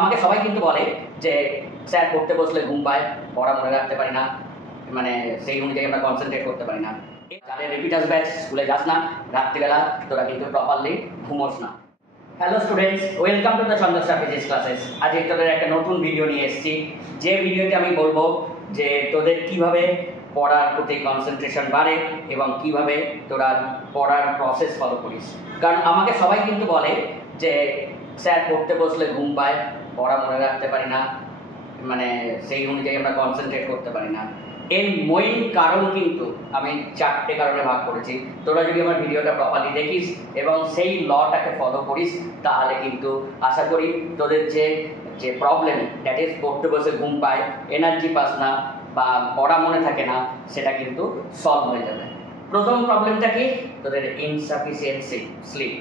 আমাকে সবাই কিন্তু বলে যে স্যার পড়তে বসলে ঘুম পায়, পড়া মনে রাখতে পারি না, মানে সেই অনুযায়ী আমরা কনসেন্ট্রেট করতে পারি না। যাদের রিপিটার্স ব্যাচ, স্কুলে যাস না, রাত্রিবেলা তোরা কিন্তু প্রপারলি ঘুমোস না। Hello students, welcome to the Chandrasa physics classes. আজকে তোদের একটা নতুন ভিডিও নিয়ে এসেছি, যে ভিডিওতে আমি বলবো যে তোদের কিভাবে পড়ার প্রতি কনসেন্ট্রেশন বাড়ে এবং কিভাবে তোরা পড়ার প্রসেস ফলো করিস। কারণ আমাকে সবাই কিন্তু বলে যে স্যার পড়তে বসলে ঘুম পায়, পড়া মনে রাখতে পারি না, মানে সেই অনুযায়ী আমরা কনসেন্ট্রেট করতে পারি না। এর মেইন কারণ কিন্তু আমি 4টে কারণে ভাগ করেছি। তোরা যদি আমার ভিডিওটা প্রপারলি দেখিস এবং সেই লটাকে ফলো করিস, তাহলে কিন্তু আশা করি তোদের যে প্রবলেম, দ্যাট ইজ পড়তে বসে ঘুম পায়, এনার্জি পাস না বা পড়া মনে থাকে না, সেটা কিন্তু সলভ হয়ে যাবে। প্রথম প্রবলেমটা কি? তোদের ইনসাফিসিয়েন্সি স্লিপ।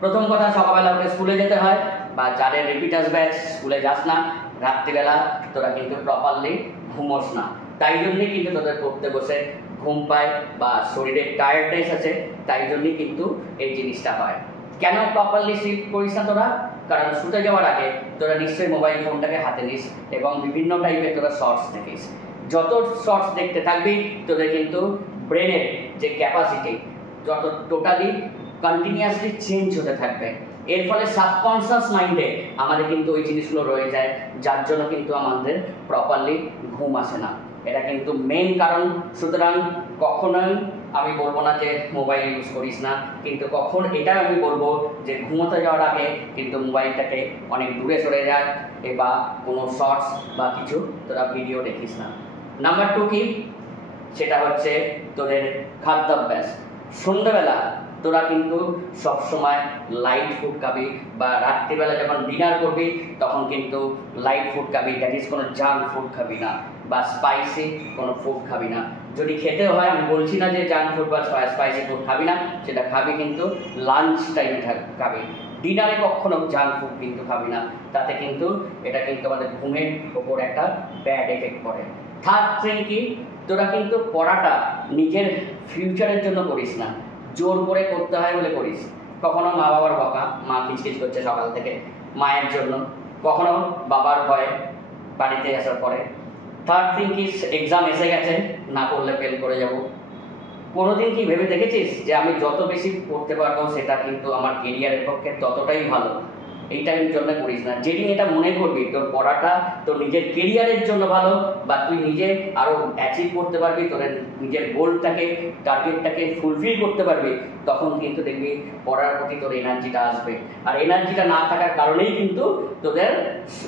প্রথম কথা, সকালবেলা উঠে স্কুলে যেতে হয়, বা যাদের রিপিটার্স ব্যাচ স্কুলে যাস না, রাত্রিবেলা তোরা কিন্তু প্রপারলি ঘুমোস না। তাই জন্যই কিন্তু তোদের পড়তে বসে ঘুম পায় বা শরীরে টায়ার্ডনেস আছে, তাই জন্যই কিন্তু এই জিনিসটা হয়। কেন প্রপারলি স্লিপ করিস না তোরা? কারণ শুতে যাওয়ার আগে তোরা নিশ্চয়ই মোবাইল ফোনটাকে হাতে নিস এবং বিভিন্ন টাইপের তোরা শর্টস দেখিস। যত শর্টস দেখতে থাকবি, তোদের কিন্তু ব্রেনের যে ক্যাপাসিটি যত টোটালি কন্টিনিউয়াসলি চেঞ্জ হতে থাকবে। এর ফলে সাবকনসিয়াস মাইন্ডে আমাদের কিন্তু ওই জিনিসগুলো রয়ে যায়, যার জন্য কিন্তু আমাদের প্রপারলি ঘুম আসে না। এটা কিন্তু মেইন কারণ। সুতরাং কখনোই আমি বলবো না যে মোবাইল ইউজ করিস না, কিন্তু কখন এটা আমি বলবো যে ঘুমোতে যাওয়ার আগে কিন্তু মোবাইলটাকে অনেক দূরে সরে যায় বা কোনো শর্টস বা কিছু তোরা ভিডিও দেখিস না। নাম্বার 2 কি? সেটা হচ্ছে তোদের খাদ্যাভ্যাস। সন্ধ্যাবেলা তোরা কিন্তু সবসময় লাইট ফুড খাবি, বা রাত্রিবেলা যখন ডিনার করবি তখন কিন্তু লাইট ফুড খাবি, দ্যাট ইজ কোনো জাঙ্ক ফুড খাবি না বা স্পাইসি কোনো ফুড খাবি না। যদি খেতে হয়, আমি বলছি না যে জাঙ্ক ফুড বা স্পাইসি ফুড খাবি না, সেটা খাবি কিন্তু লাঞ্চ টাইমে খাবি। ডিনারে কখনো জাঙ্ক ফুড কিন্তু খাবি না, তাতে কিন্তু এটা কিন্তু আমাদের ঘুমের ওপর একটা ব্যাড এফেক্ট পড়ে। থার্ড থিং কি? তোরা কিন্তু পড়াটা নিজের ফিউচারের জন্য করিস না, জোর করে করতে হয় বলে করিস। কখনো মা বাবার বকা, মা খিচখিচ করছে সকাল থেকে, মায়ের জন্য, কখনো বাবার ভয়ে বাড়িতে আসার পরে। থার্ড থিং কি? এক্সাম এসে গেছে, না পড়লে ফেল করে যাব। কোনোদিন কি ভেবে দেখেছিস যে আমি যত বেশি পড়তে পারবো সেটা কিন্তু আমার কেরিয়ারের পক্ষে ততটাই ভালো? এইটা জন্য করিস না। যেদিন এটা মনে করবি তোর পড়াটা তোর নিজের কেরিয়ারের জন্য ভালো, বা তুই নিজে আরো অ্যাচিভ করতে পারবি, তোর নিজের গোলটাকে, টার্গেটটাকে ফুলফিল করতে পারবি, তখন কিন্তু দেখবি পড়ার প্রতি তোর এনার্জিটা আসবে। আর এনার্জিটা না থাকার কারণেই কিন্তু তোদের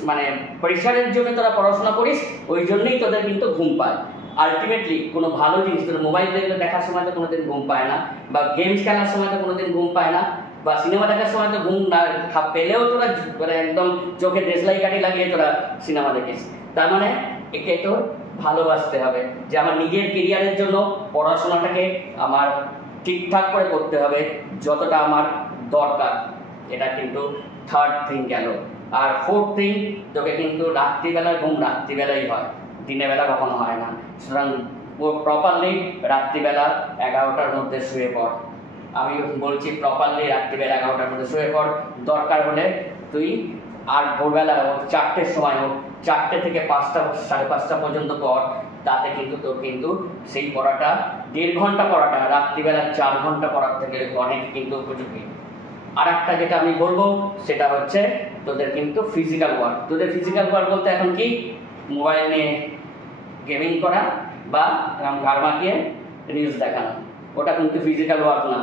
মানে প্রেশারের জন্য তোরা পড়াশোনা করিস, ওই জন্যই তোদের কিন্তু ঘুম পায়। আলটিমেটলি কোনো ভালো জিনিস, তোর মোবাইল দেখার সময় তো কোনোদিন ঘুম পায় না, বা গেমস খেলার সময় তো কোনোদিন ঘুম পায় না, বা সিনেমা দেখার সময় তো ঘুম না পেলেও তোরা মানে একদম চোখে দেশলাই কাঠি লাগিয়ে তোরা সিনেমা দেখিস। তার মানে একে তো ভালোবাসতে হবে যে আমার নিজের কেরিয়ারের জন্য পড়াশোনাটাকে আমার ঠিকঠাক করে করতে হবে, যতটা আমার দরকার। এটা কিন্তু থার্ড থিং গেল। আর ফোর্থ থিং, তোকে কিন্তু রাত্রিবেলা ঘুম রাত্রিবেলাই হয়, দিনের বেলা কখনো হয় না। সুতরাং প্রপারলি রাত্রিবেলা 11টার মধ্যে শুয়ে পড়। আমি বলছি প্রপারলি রাত্রিবেলা 11টার মধ্যে শুয়ে পড়। দরকার হলে তুই আর ভোরবেলা হোক, 4টের সময় হোক, 4টে থেকে 5টা 5:30 পর্যন্ত পড়। তাতে কিন্তু তোর কিন্তু সেই পড়াটা 1.5 ঘন্টা পড়াটা রাত্রিবেলা 4 ঘন্টা পড়ার থেকে অনেক কিন্তু উপযোগী। আর একটা যেটা আমি বলবো সেটা হচ্ছে তোদের কিন্তু ফিজিক্যাল ওয়ার্ক। তোদের ফিজিক্যাল ওয়ার্ক বলতে এখন কি? মোবাইল নিয়ে গেমিং করা বা ঘাড় মাখিয়ে রিলস দেখানো, ওটা কিন্তু ফিজিক্যাল ওয়ার্ক না।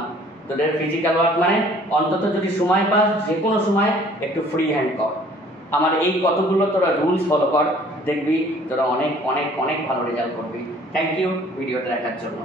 তোদের ফিজিক্যাল ওয়ার্ক মানে অন্তত যদি সময় পাস, যে কোনো সময় একটু ফ্রি হ্যান্ড কর। আমার এই কতগুলো তোরা রুলস ফলো কর, দেখবি তোরা অনেক অনেক অনেক ভালো রেজাল্ট করবি। থ্যাংক ইউ ভিডিওটা দেখার জন্য।